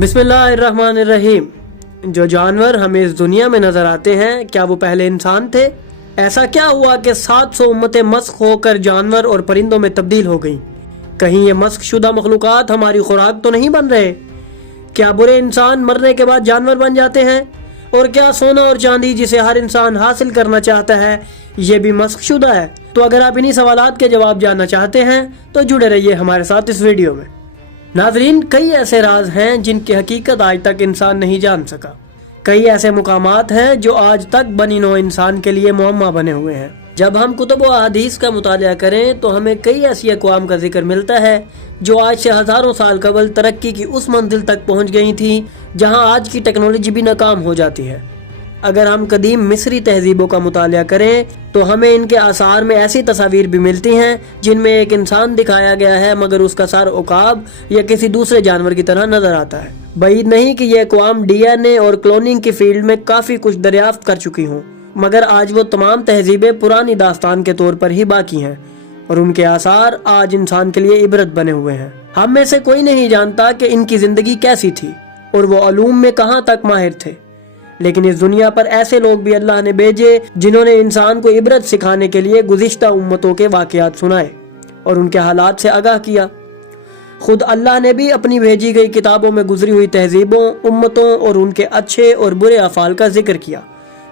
بسم اللہ الرحمن الرحیم۔ جو جانور ہمیں اس دنیا میں نظر آتے ہیں کیا وہ پہلے انسان تھے؟ ایسا کیا ہوا کہ 700 امتیں مسخ ہو کر جانور اور پرندوں میں تبدیل ہو گئیں؟ کہیں یہ مسخ شدہ مخلوقات ہماری خوراک تو نہیں بن رہے؟ کیا برے انسان مرنے کے بعد جانور بن جاتے ہیں؟ اور کیا سونا اور چاندی جسے ہر انسان حاصل کرنا چاہتا ہے یہ بھی مسخ شدہ ہے؟ تو اگر آپ انہی سوالات کے جواب جاننا چاہتے ہیں تو جڑے رہیے ہمارے ساتھ اس ویڈیو میں۔ ناظرین، کئی ایسے راز ہیں جن کی حقیقت آج تک انسان نہیں جان سکا۔ کئی ایسے مقامات ہیں جو آج تک بنی نوع انسان کے لیے معمہ بنے ہوئے ہیں۔ جب ہم کتب و احادیث کا مطالعہ کریں تو ہمیں کئی ایسی اقوام کا ذکر ملتا ہے جو آج سے ہزاروں سال قبل ترقی کی اس منزل تک پہنچ گئی تھیں جہاں آج کی ٹیکنالوجی بھی ناکام ہو جاتی ہے۔ اگر ہم قدیم مصری تہذیبوں کا مطالعہ کریں تو ہمیں ان کے آثار میں ایسی تصاویر بھی ملتی ہیں جن میں ایک انسان دکھایا گیا ہے مگر اس کا سر عقاب یا کسی دوسرے جانور کی طرح نظر آتا ہے۔ بعید نہیں کہ یہ اقوام ڈی این اے اور کلوننگ کی فیلڈ میں کافی کچھ دریافت کر چکی ہوں، مگر آج وہ تمام تہذیبیں پرانی داستان کے طور پر ہی باقی ہیں اور ان کے آثار آج انسان کے لیے عبرت بنے ہوئے ہیں۔ ہم میں سے کوئی نہیں جانتا کہ ان کی زندگی کیسی تھی اور وہ علوم میں کہاں تک ماہر تھے، لیکن اس دنیا پر ایسے لوگ بھی اللہ نے بھیجے جنہوں نے انسان کو عبرت سکھانے کے لیے گزشتہ امتوں کے واقعات سنائے اور ان کے حالات سے آگاہ کیا۔ خود اللہ نے بھی اپنی بھیجی گئی کتابوں میں گزری ہوئی تہذیبوں، امتوں اور ان کے اچھے اور برے افعال کا ذکر کیا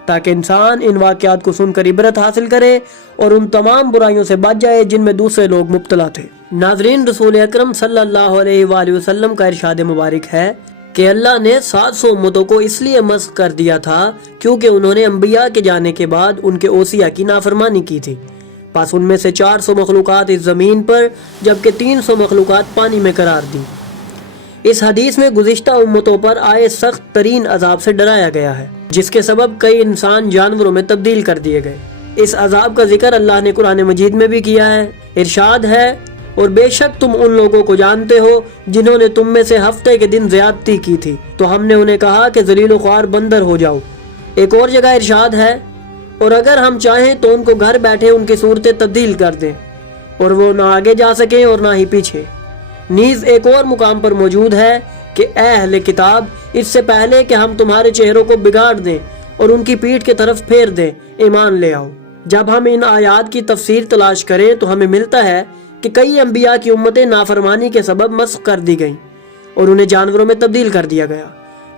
تاکہ انسان ان واقعات کو سن کر عبرت حاصل کرے اور ان تمام برائیوں سے بچ جائے جن میں دوسرے لوگ مبتلا تھے۔ ناظرین، رسول اکرم صلی اللہ علیہ وآلہ وسلم کا ارشاد مبارک ہے کہ اللہ نے 700 امتوں کو اس لیے مسخ کر دیا تھا کیونکہ انہوں نے انبیاء کے جانے کے بعد ان کے اوصیاء کی نافرمانی کی تھی، پس ان میں سے 400 مخلوقات اس زمین پر جبکہ 300 مخلوقات پانی میں قرار دی۔ اس حدیث میں گزشتہ امتوں پر آئے سخت ترین عذاب سے ڈرایا گیا ہے جس کے سبب کئی انسان جانوروں میں تبدیل کر دیے گئے۔ اس عذاب کا ذکر اللہ نے قرآن مجید میں بھی کیا ہے۔ ارشاد ہے، اور بے شک تم ان لوگوں کو جانتے ہو جنہوں نے تم میں سے ہفتے کے دن زیادتی کی تھی تو ہم نے انہیں کہا کہ ذلیل و خوار بندر ہو جاؤ۔ ایک اور جگہ ارشاد ہے، اور اگر ہم چاہیں تو ان کو گھر بیٹھے ان کی صورتیں تبدیل کر دیں اور وہ نہ آگے جا سکیں اور نہ ہی پیچھے۔ نیز ایک اور مقام پر موجود ہے کہ اے اہل کتاب، اس سے پہلے کہ ہم تمہارے چہروں کو بگاڑ دیں اور ان کی پیٹھ کی طرف پھیر دیں، ایمان لے آؤ۔ جب ہم ان آیات کی تفسیر تلاش کریں تو ہمیں ملتا ہے کہ کئی انبیاء کی امتیں نافرمانی کے سبب مسخ کر دی گئیں اور انہیں جانوروں میں تبدیل کر دیا گیا،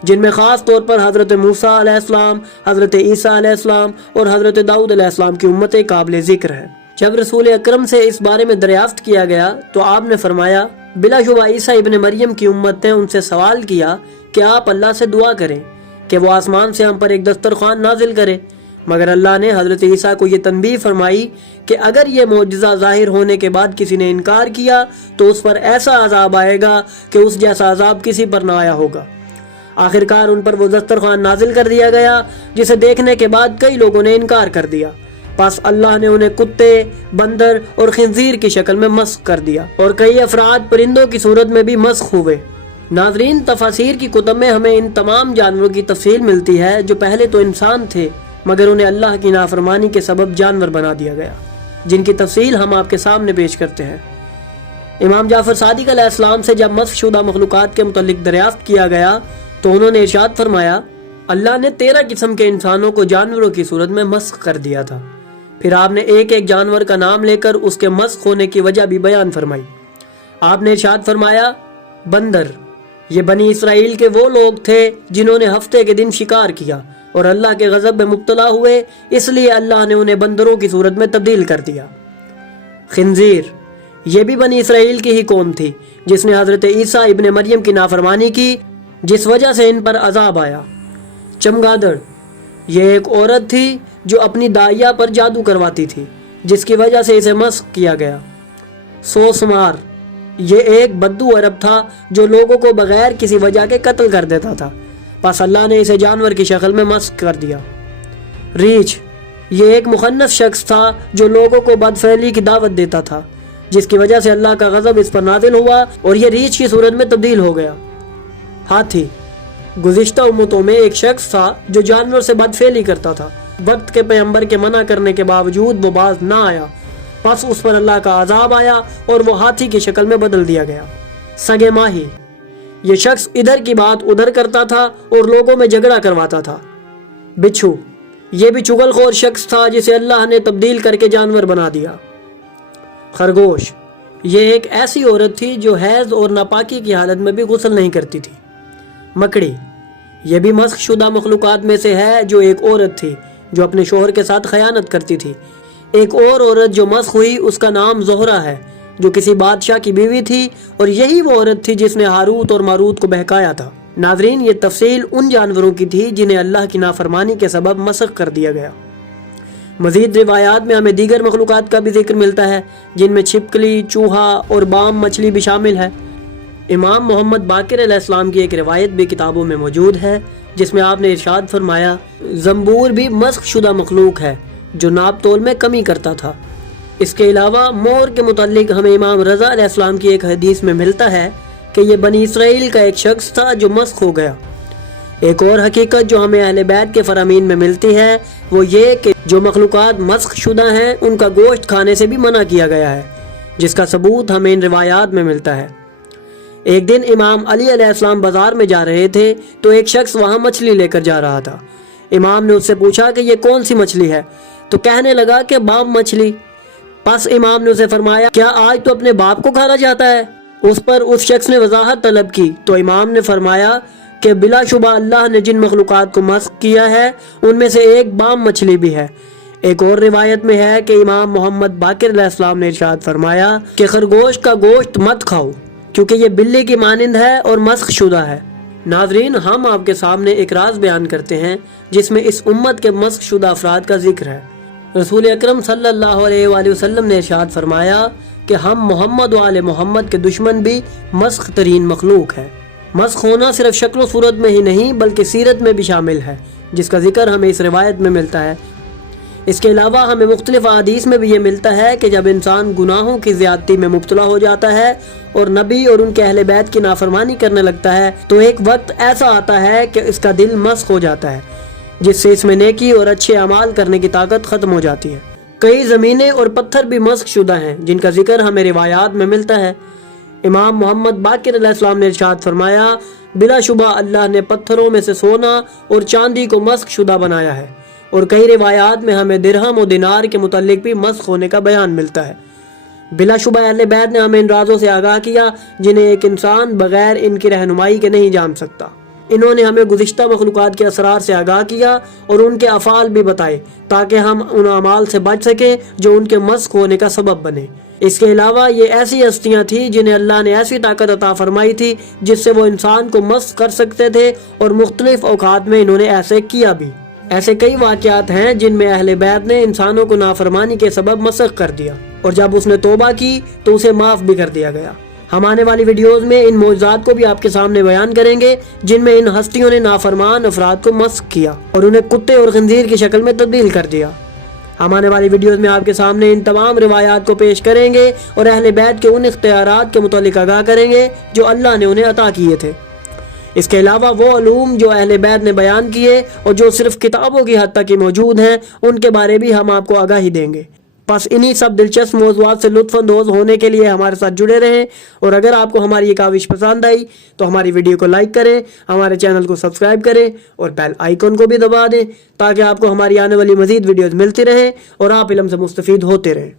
جن میں خاص طور پر حضرت موسیٰ علیہ السلام، حضرت عیسیٰ علیہ السلام اور حضرت داؤد علیہ السلام کی امتیں قابل ذکر ہیں۔ جب رسول اکرم سے اس بارے میں دریافت کیا گیا تو آپ نے فرمایا، بلا شبہ عیسیٰ ابن مریم کی امت نے ان سے سوال کیا کہ آپ اللہ سے دعا کریں کہ وہ آسمان سے ہم پر ایک دسترخوان نازل کرے، مگر اللہ نے حضرت عیسیٰ کو یہ تنبیہ فرمائی کہ اگر یہ معجزہ ظاہر ہونے کے بعد کسی نے انکار کیا تو اس پر ایسا عذاب آئے گا کہ اس جیسا عذاب کسی پر نہ آیا ہوگا۔ آخرکار ان پر وہ دسترخوان نازل کر دیا گیا جسے دیکھنے کے بعد کئی لوگوں نے انکار کر دیا، پس اللہ نے انہیں کتے، بندر اور خنزیر کی شکل میں مسخ کر دیا اور کئی افراد پرندوں کی صورت میں بھی مسخ ہوئے۔ ناظرین، تفاسیر کی کتب میں ہمیں ان تمام جانوروں کی تفصیل ملتی ہے جو پہلے تو انسان تھے مگر انہیں اللہ کی نافرمانی کے سبب جانور بنا دیا گیا، جن کی تفصیل ہم آپ کے سامنے پیش کرتے ہیں۔ امام جعفر صادق علیہ السلام سے جب مسخ شدہ مخلوقات کے متعلق دریافت کیا گیا تو انہوں نے ارشاد فرمایا، اللہ نے 13 قسم کے انسانوں کو جانوروں کی صورت میں مسخ کر دیا تھا۔ پھر آپ نے ایک ایک جانور کا نام لے کر اس کے مسخ ہونے کی وجہ بھی بیان فرمائی۔ آپ نے ارشاد فرمایا، بندر، یہ بنی اسرائیل کے وہ لوگ تھے جنہوں نے ہفتے کے دن شکار کیا اور اللہ کے غضب میں مبتلا ہوئے، اس لیے اللہ نے انہیں بندروں کی صورت میں تبدیل کر دیا۔ خنزیر، یہ بھی بنی اسرائیل کی ہی قوم تھی جس نے حضرت عیسیٰ ابن مریم کی نافرمانی کی جس وجہ سے ان پر عذاب آیا۔ چمگادڑ، یہ ایک عورت تھی جو اپنی دائیا پر جادو کرواتی تھی جس کی وجہ سے اسے مسخ کیا گیا۔ سوسمار، یہ ایک بدو عرب تھا جو لوگوں کو بغیر کسی وجہ کے قتل کر دیتا تھا، پس اللہ نے اسے جانور کی شکل میں مسخ کر دیا۔ ریچھ، یہ ایک مخنث شخص تھا جو لوگوں کو بدفعلی کی دعوت دیتا تھا جس کی وجہ سے اللہ کا غضب اس پر نازل ہوا اور یہ ریچھ کی صورت میں تبدیل ہو گیا۔ ہاتھی، گزشتہ امتوں میں ایک شخص تھا جو جانور سے بدفعلی کرتا تھا، وقت کے پیغمبر کے منع کرنے کے باوجود وہ باز نہ آیا، پس اس پر اللہ کا عذاب آیا اور وہ ہاتھی کی شکل میں بدل دیا گیا۔ سگے ماہی، یہ شخص ادھر کی بات ادھر کرتا تھا اور لوگوں میں جھگڑا کرواتا تھا۔ بچھو، یہ بھی چغل خور شخص تھا جسے اللہ نے تبدیل کر کے جانور بنا دیا۔ خرگوش، یہ ایک ایسی عورت تھی جو حیض اور ناپاکی کی حالت میں بھی غسل نہیں کرتی تھی۔ مکڑی، یہ بھی مسخ شدہ مخلوقات میں سے ہے جو ایک عورت تھی جو اپنے شوہر کے ساتھ خیانت کرتی تھی۔ ایک اور عورت جو مسخ ہوئی اس کا نام زہرہ ہے، جو کسی بادشاہ کی بیوی تھی، اور یہی وہ عورت تھی جس نے ہاروت اور ماروت کو بہکایا تھا۔ ناظرین، یہ تفصیل ان جانوروں کی تھی جنہیں اللہ کی نافرمانی کے سبب مسخ کر دیا گیا۔ مزید روایات میں ہمیں دیگر مخلوقات کا بھی ذکر ملتا ہے جن میں چھپکلی، چوہا اور بام مچھلی بھی شامل ہے۔ امام محمد باقر علیہ السلام کی ایک روایت بھی کتابوں میں موجود ہے جس میں آپ نے ارشاد فرمایا، زنبور بھی مسخ شدہ مخلوق ہے جو ناپ تول میں کمی کرتا تھا۔ اس کے علاوہ مور کے متعلق ہمیں امام رضا علیہ السلام کی ایک حدیث میں ملتا ہے کہ یہ بنی اسرائیل کا ایک شخص تھا جو مسخ ہو گیا۔ ایک اور حقیقت جو ہمیں اہل بیت کے فرامین میں ملتی ہے وہ یہ کہ جو مخلوقات مسخ شدہ ہیں ان کا گوشت کھانے سے بھی منع کیا گیا ہے، جس کا ثبوت ہمیں ان روایات میں ملتا ہے۔ ایک دن امام علی علیہ السلام بازار میں جا رہے تھے تو ایک شخص وہاں مچھلی لے کر جا رہا تھا۔ امام نے اس سے پوچھا کہ یہ کون سی مچھلی ہے؟ تو کہنے لگا کہ بام مچھلی۔ پس امام نے اسے فرمایا، کیا آج تو اپنے باپ کو کھانا چاہتا ہے؟ اس پر اس شخص نے وضاحت طلب کی تو امام نے فرمایا کہ بلا شبہ اللہ نے جن مخلوقات کو مسخ کیا ہے ان میں سے ایک بام مچھلی بھی ہے۔ ایک اور روایت میں ہے کہ امام محمد باقر علیہ السلام نے ارشاد فرمایا کہ خرگوش کا گوشت مت کھاؤ کیونکہ یہ بلی کی مانند ہے اور مسخ شدہ ہے۔ ناظرین، ہم آپ کے سامنے ایک راز بیان کرتے ہیں جس میں اس امت کے مسخ شدہ افراد کا ذکر ہے۔ رسول اکرم صلی اللہ علیہ وآلہ وسلم نے ارشاد فرمایا کہ ہم محمد و آل محمد کے دشمن بھی مسخ ترین مخلوق ہے۔ مسخ ہونا صرف شکل و صورت میں ہی نہیں بلکہ سیرت میں بھی شامل ہے، جس کا ذکر ہمیں اس روایت میں ملتا ہے۔ اس کے علاوہ ہمیں مختلف احادیث میں بھی یہ ملتا ہے کہ جب انسان گناہوں کی زیادتی میں مبتلا ہو جاتا ہے اور نبی اور ان کے اہل بیت کی نافرمانی کرنے لگتا ہے تو ایک وقت ایسا آتا ہے کہ اس کا دل مسخ ہو جاتا ہے، جس سے اس میں نیکی اور اچھے اعمال کرنے کی طاقت ختم ہو جاتی ہے۔ کئی زمینیں اور پتھر بھی مسخ شدہ ہیں جن کا ذکر ہمیں روایات میں ملتا ہے۔ امام محمد باقر علیہ السلام نے ارشاد فرمایا، بلا شبہ اللہ نے پتھروں میں سے سونا اور چاندی کو مسخ شدہ بنایا ہے، اور کئی روایات میں ہمیں درہم و دینار کے متعلق بھی مسخ ہونے کا بیان ملتا ہے۔ بلا شبہ اہل بیت نے ہمیں ان رازوں سے آگاہ کیا جنہیں ایک انسان بغیر ان کی رہنمائی کے نہیں جان سکتا۔ انہوں نے ہمیں گزشتہ مخلوقات کے اسرار سے آگاہ کیا اور ان کے افعال بھی بتائے تاکہ ہم ان اعمال سے بچ سکیں جو ان کے مسخ ہونے کا سبب بنے۔ اس کے علاوہ یہ ایسی ہستیاں تھیں جنہیں اللہ نے ایسی طاقت عطا فرمائی تھی جس سے وہ انسان کو مسخ کر سکتے تھے، اور مختلف اوقات میں انہوں نے ایسے کیا بھی۔ ایسے کئی واقعات ہیں جن میں اہل بیت نے انسانوں کو نافرمانی کے سبب مسخ کر دیا، اور جب اس نے توبہ کی تو اسے معاف بھی کر دیا گیا۔ ہم آنے والی ویڈیوز میں ان معجزات کو بھی آپ کے سامنے بیان کریں گے جن میں ان ہستیوں نے نافرمان افراد کو مسخ کیا اور انہیں کتے اور خنزیر کی شکل میں تبدیل کر دیا۔ ہم آنے والی ویڈیوز میں آپ کے سامنے ان تمام روایات کو پیش کریں گے اور اہل بیت کے ان اختیارات کے متعلق آگاہ کریں گے جو اللہ نے انہیں عطا کیے تھے۔ اس کے علاوہ وہ علوم جو اہل بیت نے بیان کیے اور جو صرف کتابوں کی حد تک ہی موجود ہیں ان کے بارے بھی ہم آپ کو آگاہی دیں گے۔ بس انہی سب دلچسپ موضوعات سے لطف اندوز ہونے کے لیے ہمارے ساتھ جڑے رہیں، اور اگر آپ کو ہماری یہ کاوش پسند آئی تو ہماری ویڈیو کو لائک کریں، ہمارے چینل کو سبسکرائب کریں اور بیل آئیکن کو بھی دبا دیں تاکہ آپ کو ہماری آنے والی مزید ویڈیوز ملتی رہیں اور آپ علم سے مستفید ہوتے رہیں۔